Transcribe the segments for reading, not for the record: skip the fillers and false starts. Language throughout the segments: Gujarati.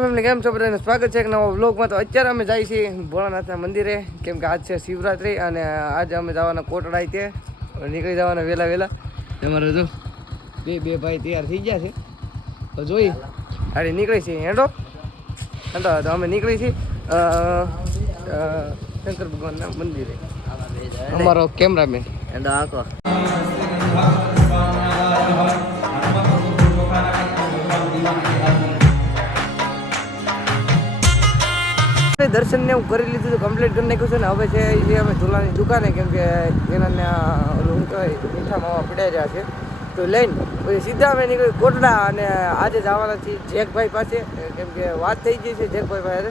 ફેમિલી કેમ છો બધાને સ્વાગત છે એક નવા વ્લોગમાં. તો અત્યારે અમે જઈએ છીએ ભોળાનાથના મંદિરે, કેમ કે આજ છે શિવરાત્રી અને આજે અમે જવાના કોટડાઈ તે નીકળી જવાના વહેલા. અમારે જો બે ભાઈ તૈયાર થઈ ગયા છે, તો જોઈ અરે નીકળી છીએ હેડો તો અમે નીકળી છીએ શંકર ભગવાનના મંદિરે. અમારો કેમેરામેન હેડો આખો દર્શન ને હું કરી લીધું, કમ્પ્લીટ કરી નાખ્યું છે ને હવે છે એ અમે ઝૂલાની દુકાને, કેમ કે એના ઓલું કહેવાય મીઠા માવા પડ્યા રહ્યા છે, તો લઈને પછી સીધા અમે નીકળી કોટડા. અને આજે જવાના છીએ જેકભાઈ પાસે, કેમ કે વાત થઈ ગઈ છે જેકભાઈ પાસે,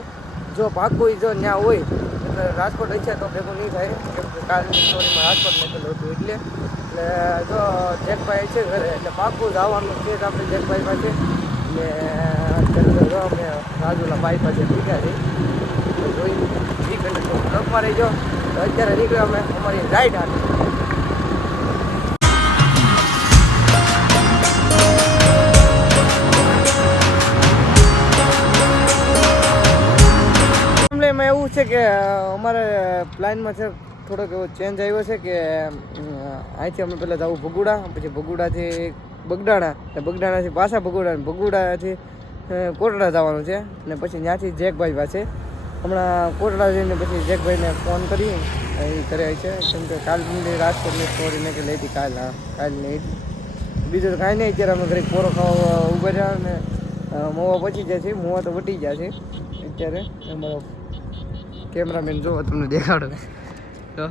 જો પાકું જો ત્યાં હોય એટલે રાજકોટ ઈચ્છા તો ભેગું નહીં થાય, કેમ કે કાલની સ્ટોરીમાં રાજકોટ નીકળેલું હતું એટલે જો જેકભાઈ છે ઘરે એટલે પાકું જવાનું છે આપણે જેકભાઈ પાસે. ને અત્યારે જો અમે રાજુલા ભાઈ પાસે ભેગા છીએ, જોઈ લગમાં રહી જાઓ. તો અત્યારે નીકળ્યો અમે અમારી રાઈડ હાથ એમાં એવું છે કે અમારે પ્લાનમાં છે થોડોક એવો ચેન્જ આવ્યો છે કે અહીંથી અમે પહેલાં જવું ભગુડા, પછી ભગુડાથી બગડાણાથી પાછા ભગુડાથી કોટડા જવાનું છે, ને પછી ત્યાંથી જેકભાઈ પાસે. હમણાં કોટડા જઈને પછી જેકભાઈને ફોન કરી એ કરે છે, કેમ કે કાલની રાજકોટની સ્ટોરી મેં કે લઈ હતી કાલની બીજું તો કાંઈ નહીં. અત્યારે અમે ઘરે પોરો ખાવા ઉભા રહ્યા ને મોવા પચી જાય છે, મોવા તો વટી ગયા છે. અત્યારે અમારો કેમેરામેન જોવો તમને દેખાડો તો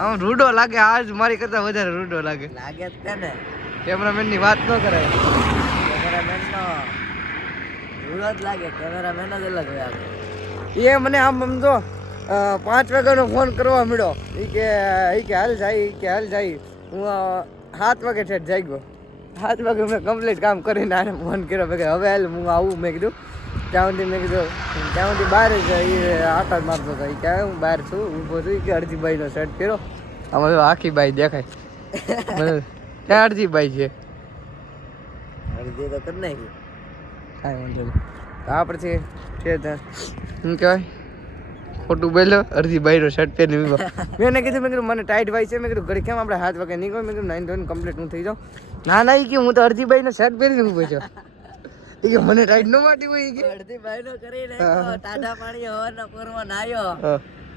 આમ રૂડો લાગે, આજ મારી કરતાં વધારે રૂડો લાગે ને. કેમેરામેનની વાત ન કરાય, કેમેરામેનનો રૂડો જ લાગે, કેમેરામેન જ અલગ હોય. એ મને આમ સમજો 5 વાગ્યાનો ફોન કરવા મળ્યો, એ કે હાલ જાય. હું 7 વાગે ઠેઠ જાગ્યો. 7 વાગે મેં કમ્પ્લીટ કામ કરીને આને ફોન કર્યો, કે હવે હાલ હું આવું. મેં કીધું ત્યાં સુધી બહાર જ આટા મારતો હતો. એ ક્યાં હું બહાર છું ઊભો છું, કે અડજીભાઈનો શર્ટ પહેરો. આમાં આખી બાઈ દેખાય ત્યાં અડજીભાઈ છે, અડજી તો કરી નાખી કાંઈ વાંધો નહીં. તો આપણે છે ત્યાં શું કહેવાય ખોટું બોલ્યો, અડધી બાઈનો શર્ટ પહેરી મેં કીધું મને ટાઈટ ભાઈ છે. મેં કીધું ઘડી કેમ આપણે 7 વાગે નીકળો. મેં કીધું 9 ધોઈને કમ્પ્લીટ હું થઈ જાઉં. ના એ કે હું તો અડધી બાઈનો શર્ટ પહેરીને ઊભો છું. એ કે મને ટાઈટ ન માટી હોય, કે અડધી બાઈનો કરીને ટાઢા પાણી હવારના પૂરમાં નાયો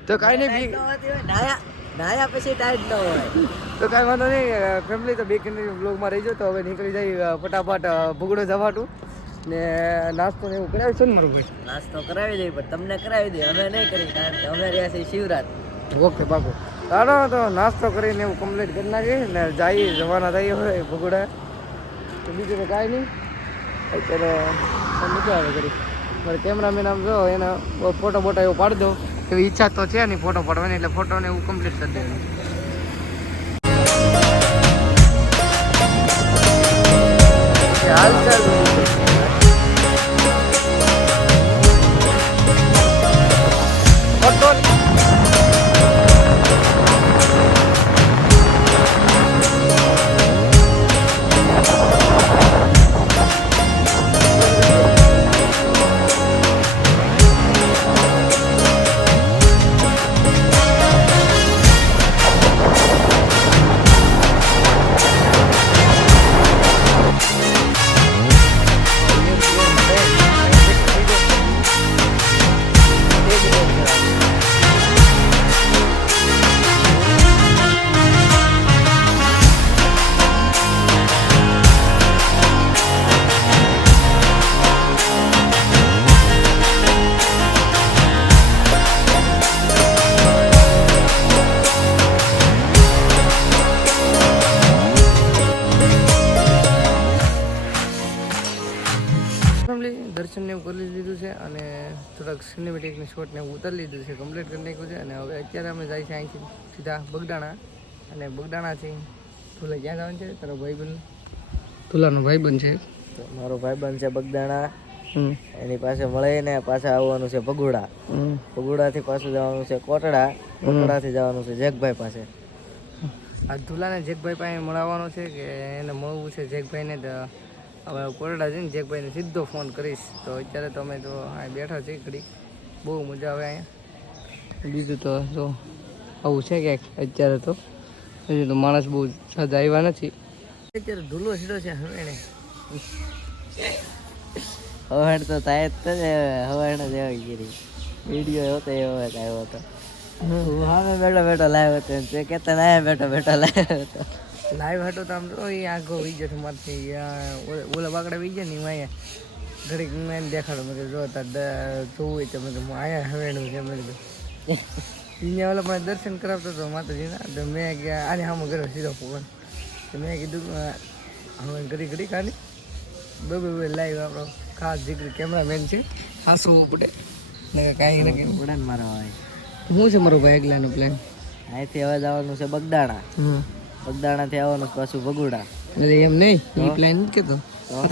તો કાંઈ નહીં, નાયા પછી ટાઈટ ન હોય તો કાંઈ વાંધો નહીં. ફેમિલી તો બે બ્લોગમાં રહી જાઓ. તો હવે નીકળી જાય ફટાફટ ભગડો જવાટું ને નાસ્તો ને એવું કરાવી છે ને મારું ભાઈ? નાસ્તો કરાવી દઈએ, પણ તમને કરાવી દઈએ, અમે નહીં કરી, કારણ કે અમે રહ્યા છીએ શિવરાત. ઓકે બાપુ ચાલો તો નાસ્તો કરીને એવું કમ્પ્લીટ કરી નાખીએ ને જવાના થઈએ હોય ભગોડા. તો બીજું તો કાંઈ નહીં. અત્યારે મજા આવે કરી મારે કેમેરામેન આમ જો એને ફોટો એવો પાડી દો, એવી ઈચ્છા તો છે નહીં ફોટો પાડવાની, એટલે ફોટો ને એવું કમ્પ્લીટ કરી દેવાનું. હાલચાલ દર્શન ને એવું કરી લીધું છે અને થોડાક સિનેમેટિકની શોટને એવું ઉતારી લીધું છે, કમ્પ્લીટ કરી નાખ્યું છે. અને હવે અત્યારે અમે જાય છે અહીંથી સીધા બગડાણા, અને બગડાણાથી તુલા ક્યાં જવાનું છે? તારો ભાઈબંધ તુલાનો ભાઈબંધ છે, તો મારો ભાઈબંધ છે બગડાણા, એની પાસે મળીને પાછા આવવાનું છે ભગુડા. ભગુડાથી પાછું જવાનું છે કોટડા, કોટડાથી જવાનું છે જેકભાઈ પાસે. આ તુલાને જેકભાઈ પાસે મળવાનું છે, કે એને મળવું છે જેકભાઈને. હવે કોરડા છે ને જેકભાઈને સીધો ફોન કરીશ. તો અત્યારે તો અમે તો અહીં બેઠા છીએ ઘડી, બહુ મજા આવે અહીંયા. બીજું તો જો આવું છે ક્યાંક અત્યારે તો હજી તો માણસ બહુ સાજા આવ્યા નથી. અત્યારે ધૂલો સીધો છે હવે હવાડ તો થાય જ ને, હવાડ જ આવી ગઈ વિડીયો હતો એવો આવ્યો હતો. હું સામે બેઠો બેઠો લાવ્યો હતો તે કહેતા ના બેઠો બેઠો લાવ્યો હતો. લાઈવ હતો તો આમ તો એ આખો વી જતો મારથી ઓલા બાકડા વી જાય ને એમાં અહીંયા ઘડીક મેં એને દેખાડો મેં કીધું જો તાર જોવું હોય તો મેં કીધું અહીંયા હવેણું છે મેં કીધું. અહીંયા ઓલા મને દર્શન કરાવતો હતો માતાજીના. તો મેં ગયા આને આમ કર્યો સીધો ફોન. તો મેં કીધું હવે ઘડી ઘડી ખાલી બે લાઈવ આપણો ખાસ દીકરી કેમેરામેન છે હાસવું પડે ને કાંઈ ને કંઈ ઉડાન મારવા હોય. શું છે મારો ભાઈ એકલાનો પ્લાન? અહીંથી હવે જવાનું છે બગદાણા, બગદાણાથી આવવાનું પાછું ભગુડા. એટલે એમ નહીં એ પ્લાન નથી કેતો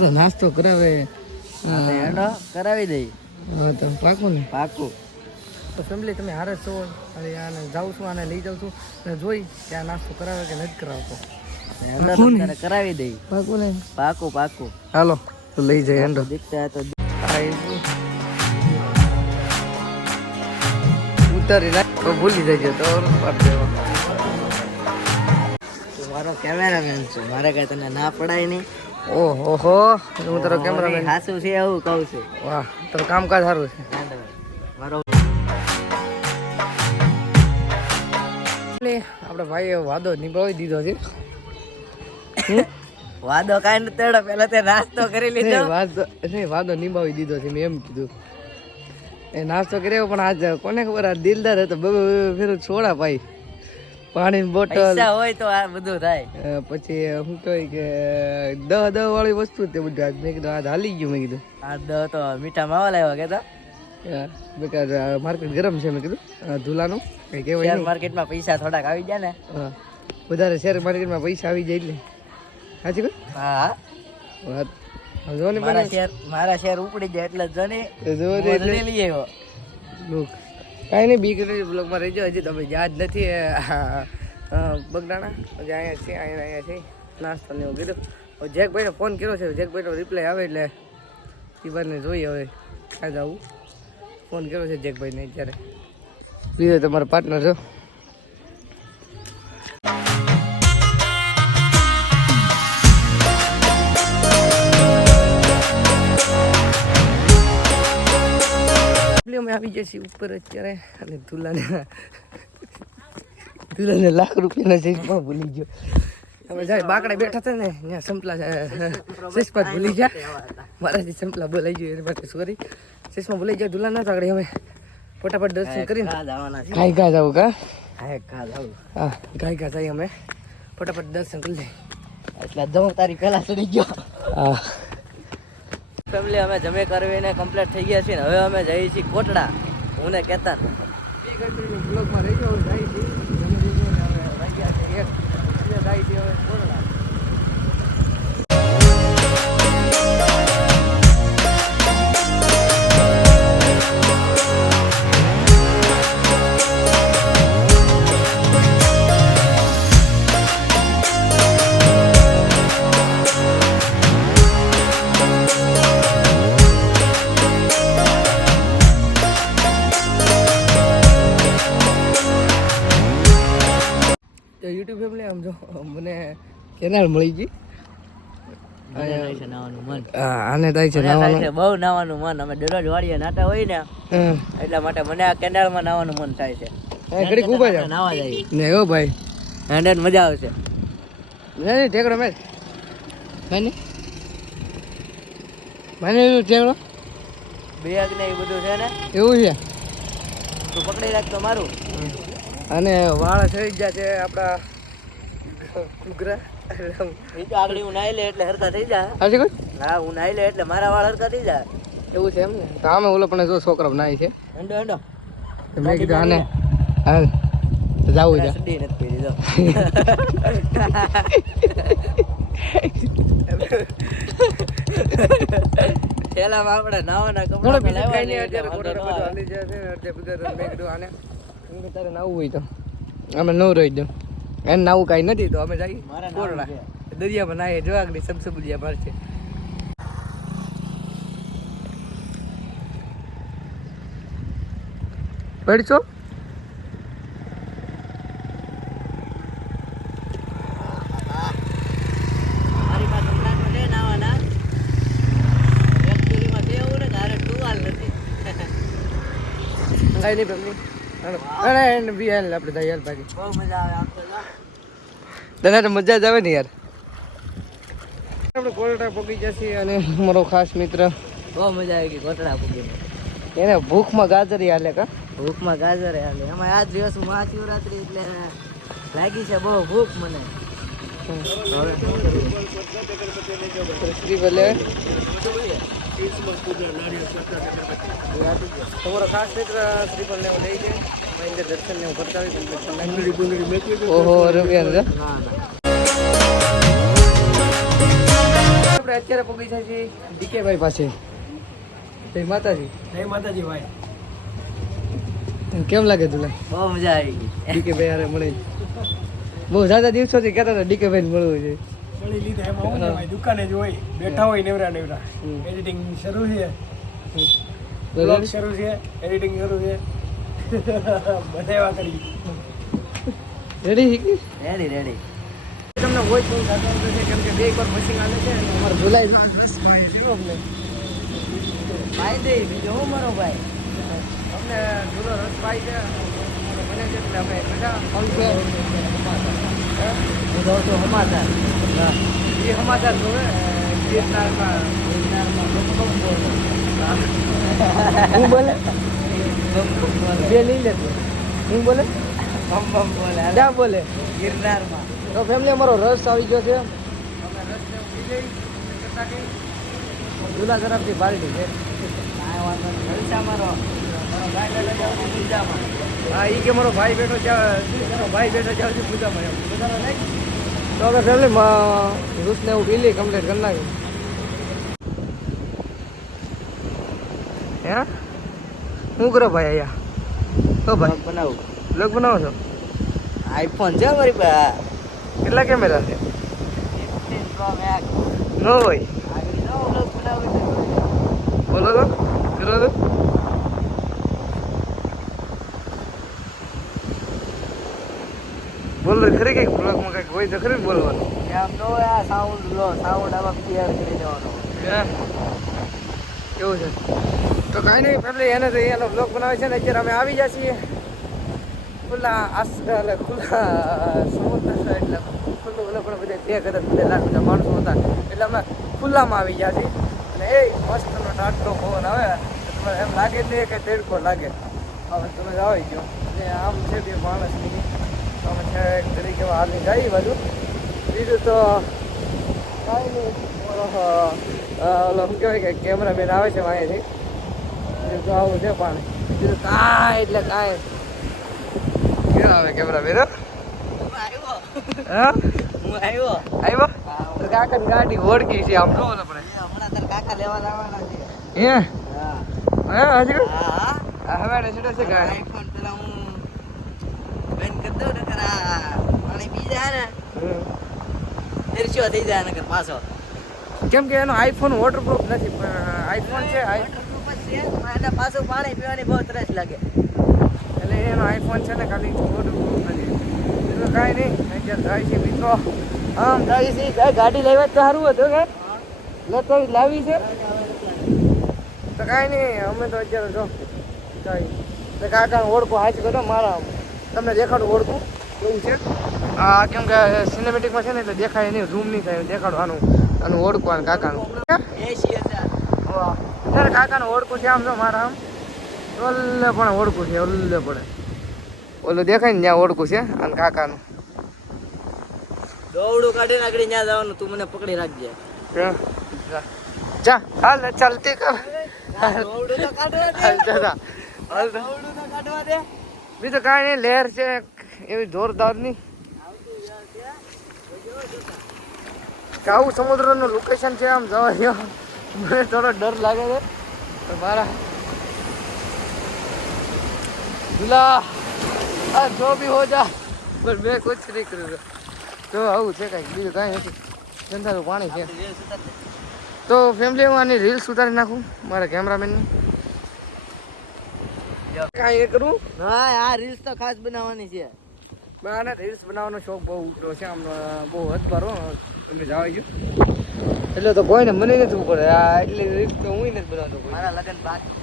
તો નાસ્તો કરાવે હેડો કરાવી દઈ. હા તો પાકું ને પાકું. તો ફેમિલી તમે હારે છો અને આને જાઉં છું આને લઈ જાઉં છું અને જોઈ કે આ નાસ્તો કરાવે કે નથી કરાવતો. હેડો કરાવી દઈ. પાકું ને પાકું પાકું. હાલો તો લઈ જાય હેન્ડો દીકતા તો ઉતારી નાખ ભૂલી જાય તો પાડ દેવા. તું મારો કેમેરામેન છું, મારે કઈ તને ના પડાય નહીં. ઓહો હું તારો કેમેરામેન સાચું છે એવું કહું છું. વાહ તારું કામકાજ સારું છે. મારો આપણે ભાઈએ વાદો નિભાવી દીધો છે. વાદો કાંઈ નથી તેડો, પેલા તે નાસ્તો કરી લીધો. વાદો નિભાવી દીધો છે મેં એમ કીધું. એ નાસ્તો કર્યો પણ આજ કોને ખબર આ દિલદાર હતો ફેર છોડા પાઈ પાણીની બોટલ પૈસા હોય તો આ બધું થાય. પછી શું કહેવાય કે દહ વાળી વસ્તુ તે બધું આજ મેં કીધું આજ હાલી ગયું. મેં કીધું આ દહ તો મીઠા માવા લાવ્યા કેતા. બેકાર માર્કેટ ગરમ છે મેં કીધું ધુલાનું કઈ કહેવાય શેર માર્કેટમાં પૈસા થોડાક આવી જાય ને. હા વધારે શેર માર્કેટમાં પૈસા આવી જાય એટલે સાચી કોઈ હા વાત જો ને મારા શેર ઉપડી જાય એટલે જને લઈ આવ્યો. કાંઈ નહીં બીક બ્લોગમાં રહેજો. હજી તમે યાદ નથી બગડાણા હજી અહીંયા છે અહીંયા છે નાસ્તો ને એવું કીધું. જેકભાઈને ફોન કર્યો છે, જેકભાઈનો રિપ્લાય આવે એટલે એ બારને જોઈએ હવે કાંઈ આવું ફોન કર્યો છે જેકભાઈને અત્યારે. બીજો તમારો પાર્ટનર છો અમે આવી જઈએ છીએ ઉપર અત્યારે અને દુલ્હાને લાખ રૂપિયાના ચેન્જમાં ભૂલી ગયો. અમે જાય બાકડા બેઠા હતા ને ત્યાં સંપલા ચશ્મા ભૂલી ગયા. મારાથી સંપલા બોલાઈ ગયો એની માટે સોરી. ચશ્મા ભૂલાઈ ગયા દુલ્હા ના આગળ અમે ફટાફટ દર્શન કરીને ગાય ગા જાવ કા હા ગાય ગા જઈએ અમે ફટાફટ દર્શન કરી લઈએ. એટલે જવું તારી પહેલા ચડી ગયો. હા ફેમિલી અમે જમે કરવીને કમ્પ્લીટ થઈ ગયા છીએ ને હવે અમે જઈએ છીએ કોટડા. હું ને કેતન બ્લોગમાં રહી જાવ જાય છે જાય છે હવે કોટડા. યુટ્યુબ ફેમિલી આમ જો મને કેનાલ મળી ગઈ. આને થાય છે નાવાનું, બહુ નાવાનું મન. અમે દરરોજ વાડીએ નાતા હોય ને એટલા માટે મને આ કેનાલમાં નાવાનું મન થાય છે. ઘડીક ઊભા જાવ નાવા જાય ને હો ભાઈ હેન્ડે મજા આવશે. નહીં ઠેકડો મેં ભાઈ મને ઠેકડો બેગ ને એ બધું છે ને એવું છે. તું પકડી રાખ તો મારું. અને વાળ થઈ ગયા છે આપણા ઘૂઘરા. એ તો આગળ હું નાઈ લે એટલે હરકા થઈ જાય. હાજી કોઈ હા હું નાઈ લે એટલે મારા વાળ હરકા થઈ જાય. એવું છે એમ ને. તો આમે ઓલો પણ જો છોકરો નાય છે. હેંડો હેંડો મેં કીધું આને હાલ જાવું છે. સડી નથી પહેરી દો. પેલામાં આપણે નાવાના કપડા તારે નાવું હોય તો અમે નવ રહી દઉં. એને નાવું કાંઈ નથી તો અમે જઈએ કોરડા દરિયામાં નાહીએ. જો આગળ સબસબલિયા માર છે પડશો મારી પાસે ઉડાનમાં છે નાવાના એકચ્યુઅલીમાં છે એવું ને તારે ટુવાલ નથી કાંઈ નહીં ફેમિલી અને બી હાલ આપણે ત્યાં યાર બાકી બહુ મજા આવે આમ તો તને તો મજા જ આવે ને યાર આપણે કોલટા પગી જશે અને મારો ખાસ મિત્ર બહુ મજા આવી ગઈ કોટડા પૂગીને એને ભૂખમાં ગાજરી હાલે કા ભૂખમાં ગાજરે હાલે એમાં આજ દિવસ મહાશિવરાત્રી એટલે લાગી છે બહુ ભૂખ મને હવે શું કરવું? શ્રી ભલે તમારો ખાસ મિત્ર શ્રીફળ ને લઈ જાય મહેન્દ્ર દર્શન ને કરતા હોય ઓહો રૂપિયા ના ના આપણે અત્યારે પગી જાય છે ડીકે ભાઈ પાસે જય માતાજી ભાઈ કેમ લાગે તુલા બહુ મજા આવી ગઈ ડીકે ભાઈ હારે મળે બહુ જ્યાદા દિવસોથી કહેતા હતા ડીકે ભાઈ મળવું છે મળી લીધા એમાં હું ભાઈ દુકાને જ હોય બેઠા હોય નેવરા એડિટિંગ શરૂ છે બ્લોગ શરૂ છે એડિટિંગ શરૂ છે બનાવ્યા કરી રેડી શીખી રેડી રેડી તમને વોચ બહુ થતો છે કેમ કે બે એકવાર મશીન આવે છે અને અમારે ભૂલાઈ રસમાં છે અમને ભાઈ દે બીજો હું મારો ભાઈ અમને જુદો રસ પાઈ છે બને છે એટલે અમે બધા પંખે હું તો સમાચાર એ સમાચાર જોવે ગિરનારમાં હું બોલે બે લઈ લે હું બોલે બમ બમ બોલે ક્યાં બોલે ગિરનારમાં તો ફેમિલી અમારો રસ આવી ગયો છે અમે રસને પી લઈ જુદા તરફથી પાર્ટી છે કાંઈ વાંધો નહીં જલસા મારો મારો ભાઈ બેઠો જાવ છું પૂજામાં હા એ કે મારો ભાઈ બેઠો જાવ છે પૂજામાં એમ બધાનો નહીં તો હવે ફેમિલી રૂસને એવું પી લઈ કમ્પ્લીટ કરી નાખ્યું હે શું કરો ભાઈ અહીંયા ઓ ભાઈ બનાવું બ્લોગ બનાવો છો આઈફોન છે મારી પાસે કેટલા કેમેરા છે 15 Pro Max ન હોય આગળ જાઓ બ્લોગ બનાવું બોલો તો કરો તો બોલો ખરી કઈક બ્લોગમાં કઈક હોય તો ખરી બોલવાનું આમ નો આ સાઉન્ડ લો સાઉન્ડ આમાં ક્લિયર કરી દેવાનો કેવું છે તો કાંઈ નહીં ફેમિલી એને તો એનો બ્લોગ બનાવે છે ને અત્યારે અમે આવી ગયા છીએ ખુલ્લા એટલે ખુલ્લા સમુદ્ર છે એટલે ખુલ્લું ઓલો પણ બધા 2,000 લાખ બધા માણસો હતા એટલે અમે ખુલ્લામાં આવી ગયા છીએ અને એ મસ્તનો ટાટલો પવન આવે તમારે એમ લાગે જ નહીં કે તેડકો લાગે હવે તમે આવી ગયો અને આમ છે બે માણસની તો અમે છે તરીકે હાલની જઈએ બાજુ બીજું તો કાંઈ નહીં ઓલો શું કહેવાય કે કેમેરામેન આવે છે અહીંયાથી બીજું તો આવું છે પાણી બીજું કાંઈ એટલે કાંઈ કેમ આવે કેમેરામેન હા હું આવ્યો આવ્યો તો કાકાની ગાડી ઓળખી છે આમ જોવો ને આપણે હમણાં તાર કાકા લેવા લાવવાના છે હે હા હા હજુ હા હવે છૂટે છે ગાડી આઈફોન પેલા હું બેન કરી દઉં ને કરા પાણી પી જાય ને ઈર્ષ્યો થઈ જાય નકર પાછો કેમ કે એનો આઈફોન વોટરપ્રૂફ નથી પણ આઈફોન છે વોટરપ્રૂફ જ છે પણ એને પાછું પાણી પીવાની બહુ ત્રાસ લાગે એટલે એનો આઈફોન છે ને ખાલી વોટરપ્રૂફ નથી બીજું કાંઈ નહીં અત્યારે જાય છે મિત્રો આમ જાય છે ગાડી લેવા તો સારું હતું કે લેતો લાવી છે તો કાંઈ નહીં અમે તો અત્યારે જો જાય તો કાકાને ઓળખું હાચ કરો મારા તમને દેખાડું ઓળખું એવું છે હા કેમ કે સિનેમેટિકમાં છે ને એટલે દેખાય નહીં ઝૂમ નહીં થાય દેખાડું આનું ઓળખું કાકાનું 80,000 વાહ ત્યારે કાકાનું ઓળખું છે આમ જો મારા આમ ઓલ્લે પણ ઓળખું છે ઓલ્લે પડે ઓલું દેખાય ને ત્યાં ઓળખું છે અને કાકાનું દોવડું કાઢીને આગળ ત્યાં જવાનું તું મને પકડી રાખજે જા હાલ ચાલતી કર દોવડું તો કાઢવા દે હાલ જા હાલ દોવડું તો કાઢવા દે બીજું કાંઈ નહીં લહેર છે એવી જોરદારની આવું સમુદ્રનું લોકેશન છે આમ જવા દો મને થોડો ડર લાગે છે તો મારા દુલા આ જો ભી હો જા પણ મેં કુછ નહીં કર્યું તો આવું છે કાંઈક બીજું કાંઈ નથી ગંધારું પાણી છે તો ફેમિલી હું આની રીલ્સ ઉતારી નાખું મારા કેમેરામેનની કાંઈ એ કરું હા આ રીલ્સ તો ખાસ બનાવવાની છે. મને રીલ્સ બનાવવાનો શોખ બહુ ઉઠ્યો છે આમ બહુ હદપારો તમે જાવ છો એટલે તો કોઈને મને નથી પડે આ એટલી રીલ્સ તો હું નથી બનાવતો કોઈ મારા લગન બાકી.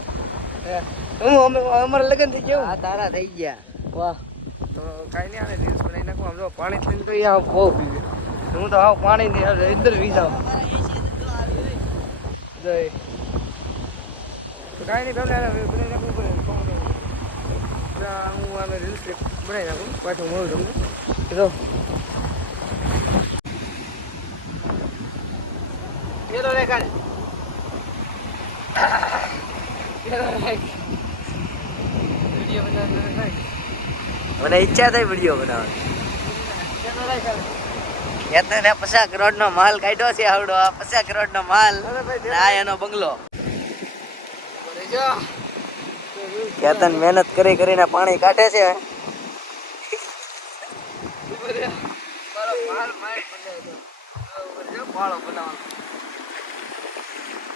અમારા લગ્ન થઈ ગયા આ તારા થઈ ગયા. વાહ તો કાંઈ નહીં આને રીલ્સ બનાવી નાખું આમ જો પાણી થઈને તો આ બહુ પીવે હું તો હાવ પાણી ની અંદર વી જાઉં જય તો કાંઈ નહીં તમને બનાવી નાખવું પડે હું આને રીલ્સ બનાવી નાખું પાછું મળું તમને કીધો પેલો રે કાઢ વિડીયો બનાવવાનો મને ઈચ્છા થઈ વિડીયો બનાવવાની. ને 50 કરોડ નો માલ કાઢ્યો છે આવડો. આ 50 કરોડ નો માલ આ એનો બંગલો. કેતન મહેનત કરી કરીને પાણી કાઢે છે.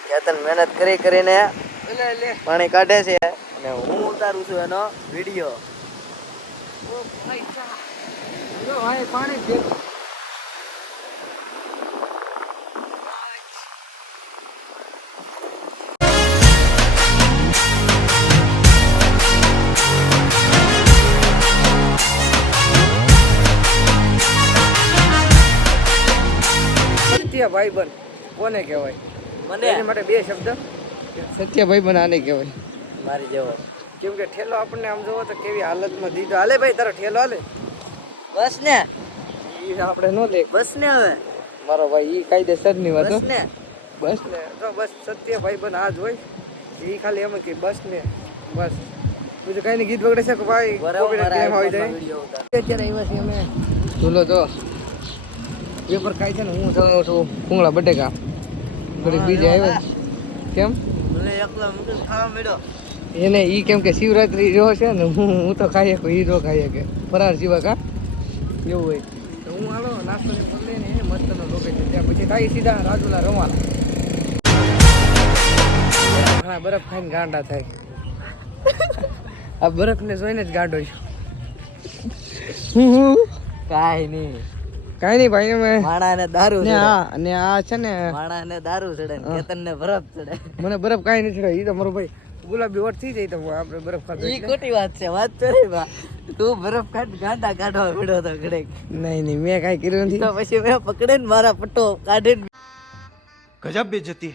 કેતન મહેનત કરી કરીને પાણી કાઢે છે અને હું ઉતારું છું એનો વિડીયો. પાણી સત્ય ભાઈબંધ કોને કહેવાય? મને એની માટે બે શબ્દ સત્ય ભાઈબંધ આને કહેવાય. મારી જેવો કેમ કે ઠેલો આપણને આમ જોવો તો કેવી હાલતમાં દીધો. હાલે ભાઈ તારો ઠેલો હાલે બસ ને ઈ આપણે નો લે બસ ને હવે મારો ભાઈ ઈ કાયદેસરની વાત હો. બસ ને બસ ને તો બસ સત્ય ભાઈબંધ આ જ હોય. ઈ ખાલી એમ કે બસ ને બસ બીજું કઈ નહીં. ગીત વગડે છે કે ભાઈ copyright claim આવી જાય. અત્યારે આવ્યા છીએ અમે ઝૂલો તો પેપર ખાય છે ને હું થયો છું ભૂંગળા બટેકા ઘડી બીજે આવ્યા કેમ મને એકલા મૂકીને ખાવા મળ્યો. એને ઈ કેમ કે શિવરાત્રી જો છે ને હું તો ખાઈ શકું ઈ નો ખાઈ શકે ફરાર સિવાય કા એવું હોય તો હું હાલો નાસ્તો ને પગ લઈને મસ્તનો લોકેશન ત્યાં પછી થાય સીધા રાજુલા રવાના. ઘણા બરફ ખાઈને ગાંડા થાય. આ બરફને જોઈને જ ગાંડો છું. કાઈ નહીં કાંઈ નહીં ભાઈ અમે માણાને દારૂ ને ચડે. ને આ છે ને માણાને દારૂ ચડે ને કેતનને બરફ ચડે. મને બરફ કાંઈ નથી ચડે. ઈ તો મારો ભાઈ ગુલાબી વટ થઈ જાય તો આપણે બરફ ખાતો ઈ ખોટી વાત છે. વાત કરે બા તું બરફ ખાટ ગાંડા કાઢવા પડ્યો તો ઘડે. નહીં નહીં મેં કાંઈ કર્યું નથી. તો પછી મેં પકડે ને મારા પટ્ટો કાઢીને ગજબ બેજતી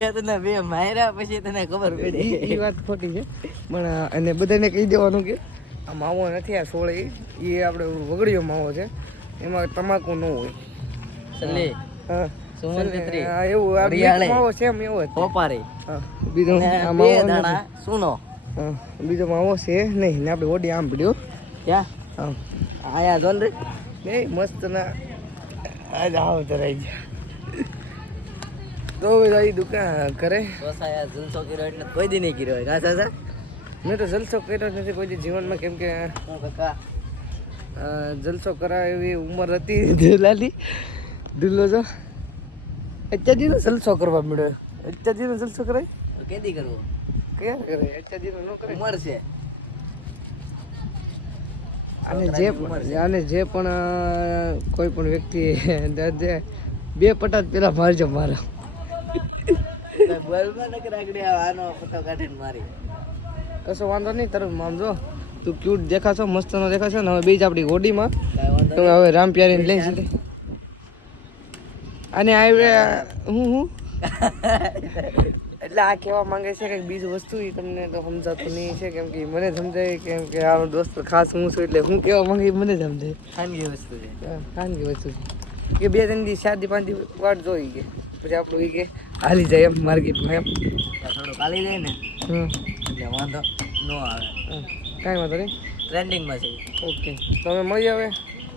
હે. તને બે માર્યા પછી તને ખબર પડી. એ વાત ખોટી છે પણ અને બધાને કહી દેવાનું કે આ માવો નથી આ સોળ એ આપણે વગડીયો માવો છે એમાં તમાકુ ન હોય. સલી હા સુમંત્રી હા, એવું આ હરિયાળી. બીજો માવો સેમ એવો જ છે. પોપારી હા બીજો ને આ બે માવો નથી. દાણા સુનો. હા બીજો માવો છે નહીં ને આપણે ઓડી આમ પડ્યો ક્યાં હા આયા જોન રે એ મસ્ત ના આજ આવ તરાઈ ગયા તો ભાઈ દુકાન કરે સોસાયા જલસો કર્યો એટલે કોઈ દી નહીં કર્યો હોય કા સાસા. મેં તો જલસો કર્યો જ નથી કોઈ દી જીવનમાં કેમ કે હું કાકા જલસો કરાવે એવી ઉંમર હતી દુલાલી દુલ્લો જો અત્યારજીનો જલસો કરવા મળ્યો. અત્યારજીનો જલસો કરાય કેદી કરવું ક્યાં કરે અત્યારજીનો ન કરે. ઉંમર છે. અને જે પણ કોઈ પણ વ્યક્તિ બે પટાત પેલા મારજો મારા બોલમાં નકર આગળ આનો ફોટો કાઢીને મારી. કશો વાંધો નહીં તારું મામજો તું ક્યુટ દેખાશો મસ્તનો દેખાશો ને હવે બીજ આપણી હોડીમાં કાંઈ વાંધો તો હવે રામ પ્યારીને લઈ સીધે અને આવે હું એટલે આ કહેવા માંગે છે કે બીજું વસ્તુ એ તમને તો સમજાતું નહીં છે કેમ કે ઈ મને સમજાય કેમ કે આ દોસ્ત ખાસ હું છું એટલે હું કહેવા માંગે ઈ મને સમજાય. ખાનગી વસ્તુ છે. ખાનગી વસ્તુ છે કે 2-3 દી 4 દી 5 દી વાટ જોઈ કે પછી આપણું ઈ કે હાલી જાય એમ માર્કેટમાં એમ. થોડું કાલી જાય ને એટલે વાંધો નો આવે. કાંઈ વાંધો નહીં ટ્રેન્ડિંગમાં છે. ઓકે તમે મળી આવે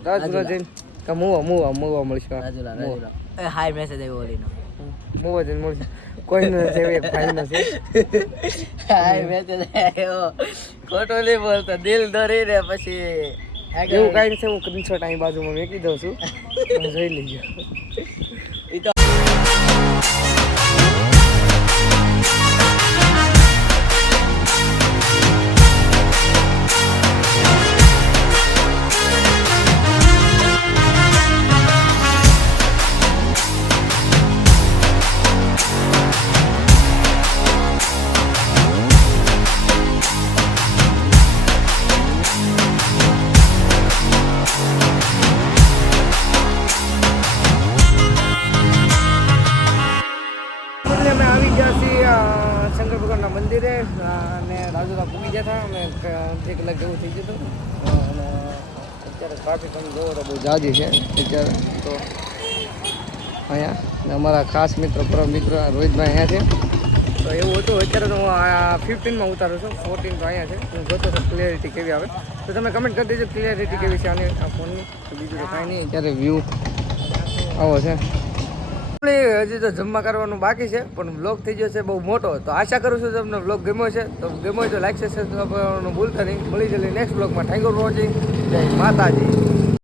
રાજપુરા જઈને કે મુવા મળશે રાજુલા હાય મેસેજ આવ્યો ઓલીનો. મુવા જઈને મળશે કોઈનો નથી એક ભાઈનો છે. હાય મેસેજ આવ્યો ખોટો નહીં બોલતો દિલ ધરીને પછી એવું કાંઈ નથી હું સ્ક્રીનશોટ અહીં બાજુમાં મેકી દઉં છું તમે જોઈ લેજો. અને રાજુલા પૂગી ગયા હતા અમે 1 કલાક જેવું થઈ ગયું હતું અને અત્યારે ટ્રાફિક તમે જોવો તો બહુ જાજી છે અત્યારે તો અહીંયા ને અમારા ખાસ મિત્ર પરમ મિત્ર રોહિતભાઈ અહીંયા છે તો એવું હતું અત્યારે તો હું આ 15માં ઉતારું છું 14 તો અહીંયા છે હું જોતો તો ક્લિયરિટી કેવી આવે તો તમે કમેન્ટ કરી દેજો ક્લિયરિટી કેવી છે આની આ ફોનની તો બીજું તો કાંઈ નહીં અત્યારે વ્યૂ આવો છે હજી તો જમવા કરવાનું બાકી છે પણ બ્લોગ થઈ ગયો છે બહુ મોટો તો આશા કરું છું તમને બ્લોગ ગમ્યો છે તો ગમ્યો હોય તો લાઈક સબસ્ક્રાઈબ કરવાનું ભૂલતા નહીં મળી જલ્દી નેક્સ્ટ બ્લોગમાં થેન્ક યુ ફોર વોચિંગ જય માતાજી